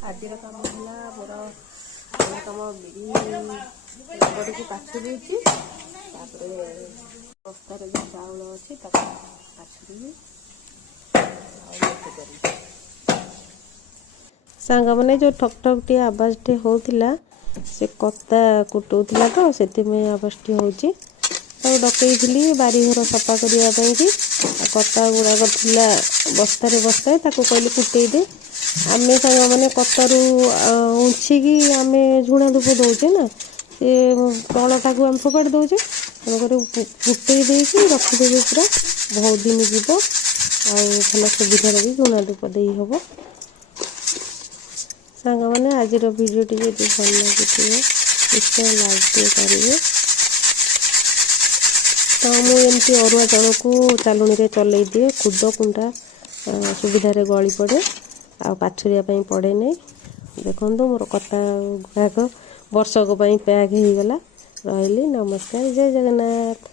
आज काम है मोर कम बिरी बड़ी की पाछुरी बस्तार जो चाउल अच्छी पाछुरी सांग मैंने जो ठक ठक टी आवाज टे होता से कत्ता कुटौला तो से आवाज टी हूँ डकई बारी घर सफा करने की कत्ता गुड़ाक था बस्तार बस्ताए कहली कुटे दे आम सांग मैंने कत्तारू उछिकी आम झुणा धूप दौचे ना से तलटा को आम फोपाड़ दौचे तेणुक कुटे देकी रखिदेवे पूरा बहुत दिन जीव भल सुविधा भी झुणा धूप दे हम सांग मैंने आज वीडियो टी भल लगे निश्चय लाइक करेंगे। तो मुझे अरुआ चाउल को चालुणी चलई दिए खुद कुंडा सुविधा गली पड़े आ पाछुरिया पड़े नहीं देखो मोर कत्ता गुड़ाक वर्षक पैक हो गला रही। नमस्कार, जय जगन्नाथ।